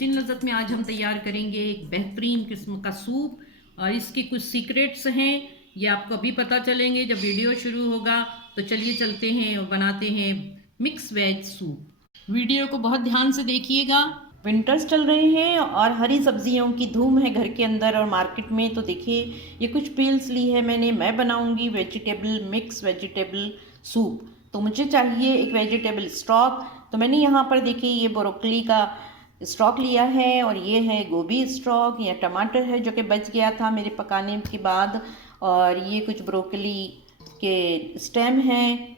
Kitchen लज़्ज़त में आज हम तैयार करेंगे एक बेहतरीन किस्म का सूप। और इसके कुछ सीक्रेट्स हैं, ये आपको अभी पता चलेंगे जब वीडियो शुरू होगा। तो चलिए चलते हैं और बनाते हैं मिक्स वेज सूप। वीडियो को बहुत ध्यान से देखिएगा। विंटर्स चल रहे हैं और हरी सब्जियों की धूम है घर के अंदर और मार्केट में। तो देखिए ये कुछ पील्स ली है मैं बनाऊंगी वेजिटेबल मिक्स वेजिटेबल सूप। तो मुझे चाहिए एक वेजिटेबल स्टॉक। तो मैंने यहाँ पर देखिए ये ब्रोकली का स्टॉक लिया है और ये है गोभी स्टॉक या टमाटर है जो कि बच गया था मेरे पकाने के बाद। और ये कुछ ब्रोकली के स्टेम हैं।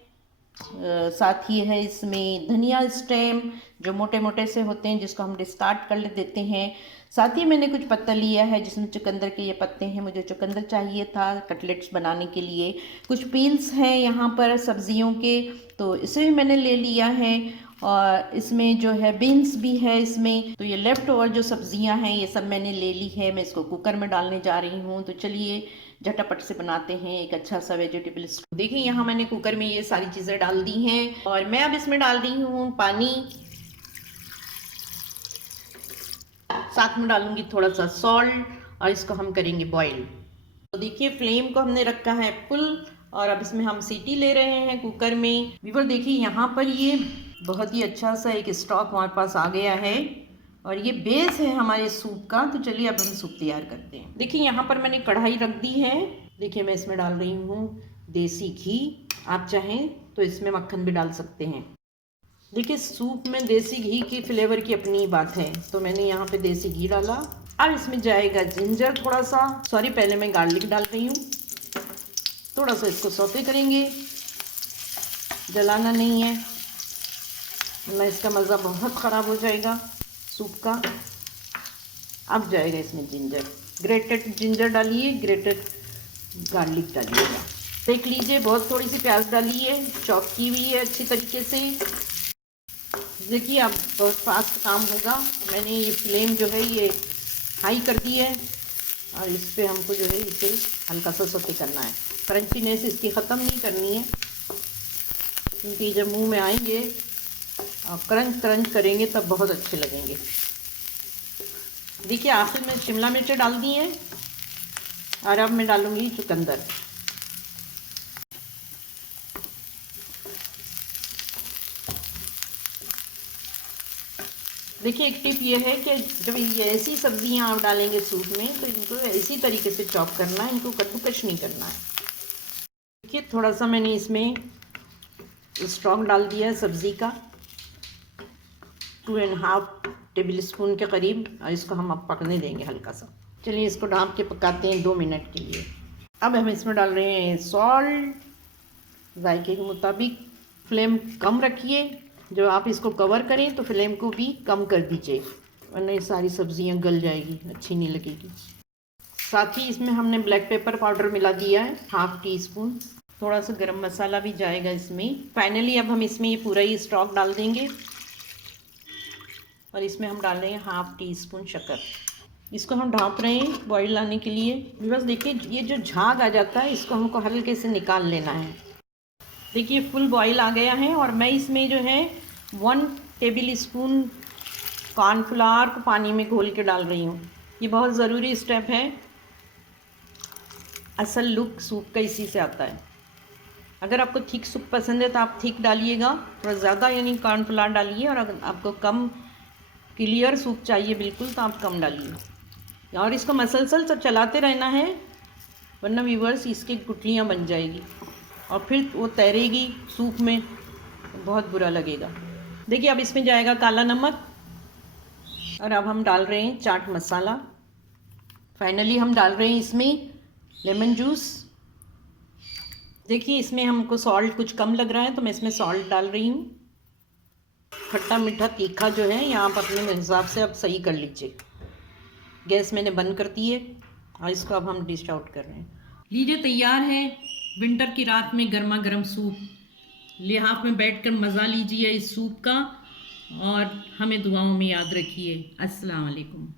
साथ ही है इसमें धनिया स्टेम जो मोटे मोटे से होते हैं जिसको हम डिस्कार्ड कर देते हैं। साथ ही मैंने कुछ पत्ता लिया है जिसमें चुकंदर के ये पत्ते हैं, मुझे चुकंदर चाहिए था कटलेट्स बनाने के लिए। कुछ पील्स हैं यहाँ पर सब्जियों के, तो इसे भी मैंने ले लिया है। और इसमें जो है बीन्स भी है इसमें। तो ये लेफ्ट ओवर जो सब्जियां हैं ये सब मैंने ले ली है। मैं इसको कुकर में डालने जा रही हूँ। तो चलिए झटापट से बनाते हैं एक अच्छा सा वेजिटेबल स्टू। देखिए यहाँ मैंने कुकर में ये सारी चीज़ें डाल दी हैं और मैं अब इसमें डाल रही हूँ पानी। साथ में डालूंगी थोड़ा सा सॉल्ट और इसको हम करेंगे बॉईल। तो देखिए फ्लेम को हमने रखा है फुल और अब इसमें हम सीटी ले रहे हैं कुकर में। व्यूअर देखिए यहाँ पर ये बहुत ही अच्छा सा एक स्टॉक हमारे पास आ गया है और ये बेस है हमारे सूप का। तो चलिए अब हम सूप तैयार करते हैं। देखिए यहाँ पर मैंने कढ़ाई रख दी है। देखिए मैं इसमें डाल रही हूँ देसी घी। आप चाहें तो इसमें मक्खन भी डाल सकते हैं। देखिए सूप में देसी घी की फ्लेवर की अपनी बात है, तो मैंने यहाँ पे देसी घी डाला। अब इसमें जाएगा जिंजर थोड़ा सा, सॉरी पहले मैं गार्लिक डाल रही हूँ। थोड़ा सा इसको सौते करेंगे, जलाना नहीं है वरना इसका मज़ा बहुत ख़राब हो जाएगा सूप का। अब जाएगा इसमें जिंजर, ग्रेटेड जिंजर डालिए, ग्रेटेड गार्लिक डालिएगा। देख लीजिए बहुत थोड़ी सी प्याज डाली है, चॉप की हुई है अच्छी तरीके से। देखिए अब बहुत फास्ट काम होगा। मैंने ये फ्लेम जो है ये हाई कर दी है और इस पर हमको जो है इसे हल्का सा सौते करना है। क्रंचीनेस इसकी ख़त्म नहीं करनी है क्योंकि जब मुंह में आएंगे और क्रंच क्रंच करेंगे तब बहुत अच्छे लगेंगे। देखिए आखिर में शिमला मिर्च डाल दी है और अब मैं डालूँगी चुकंदर। देखिए एक टिप ये है कि जब ये ऐसी सब्जियां आप डालेंगे सूप में तो इनको इसी तरीके से चॉप करना है, इनको कद्दूकश नहीं करना है। देखिए थोड़ा सा मैंने इसमें स्टॉक डाल दिया है सब्ज़ी का, 2.5 टेबल स्पून के करीब, और इसको हम अब पकने देंगे हल्का सा। चलिए इसको ढाँप के पकाते हैं 2 मिनट के लिए। अब हम इसमें डाल रहे हैं सॉल्ट जायके के मुताबिक। फ्लेम कम रखिए, जब आप इसको कवर करें तो फ्लेम को भी कम कर दीजिए वरना ये सारी सब्जियां गल जाएगी, अच्छी नहीं लगेगी। साथ ही इसमें हमने ब्लैक पेपर पाउडर मिला दिया है 1/2 टीस्पून। थोड़ा सा गरम मसाला भी जाएगा इसमें। फाइनली अब हम इसमें ये पूरा ही स्टॉक डाल देंगे और इसमें हम डाल रहे हैं 1/2 टीस्पून शक्कर। इसको हम ढाँप रहे हैं बॉईल आने के लिए। बस देखिए ये जो झाग आ जाता है इसको हमको हल्के से निकाल लेना है। देखिए फुल बॉईल आ गया है और मैं इसमें जो है 1 टेबल स्पून कॉर्नफ्लावर को पानी में घोल के डाल रही हूँ। ये बहुत ज़रूरी स्टेप है, असल लुक सूप का इसी से आता है। अगर आपको थिक सूप पसंद है तो आप थिक डालिएगा, थोड़ा ज़्यादा यानी कॉर्नफ्लावर डालिए। और अगर आपको कम क्लियर सूप चाहिए बिल्कुल तो आप कम डालिए। और इसको मसलसल सब चलाते रहना है वरना व्यूअर्स इसकी गुठलियाँ बन जाएगी और फिर वो तैरेगी सूप में, बहुत बुरा लगेगा। देखिए अब इसमें जाएगा काला नमक और अब हम डाल रहे हैं चाट मसाला। फाइनली हम डाल रहे हैं इसमें लेमन जूस। देखिए इसमें हमको सॉल्ट कुछ कम लग रहा है तो मैं इसमें सॉल्ट डाल रही हूँ। खट्टा मीठा तीखा जो है यहाँ आप अपने हिसाब से अब सही कर लीजिए। गैस मैंने बंद कर दी है और इसको अब हम डिश आउट कर रहे हैं। लीजिए तैयार है विंटर की रात में गर्मा गर्म सूप। लिहाफ में बैठकर मज़ा लीजिए इस सूप का और हमें दुआओं में याद रखिए। अस्सलाम वालेकुम।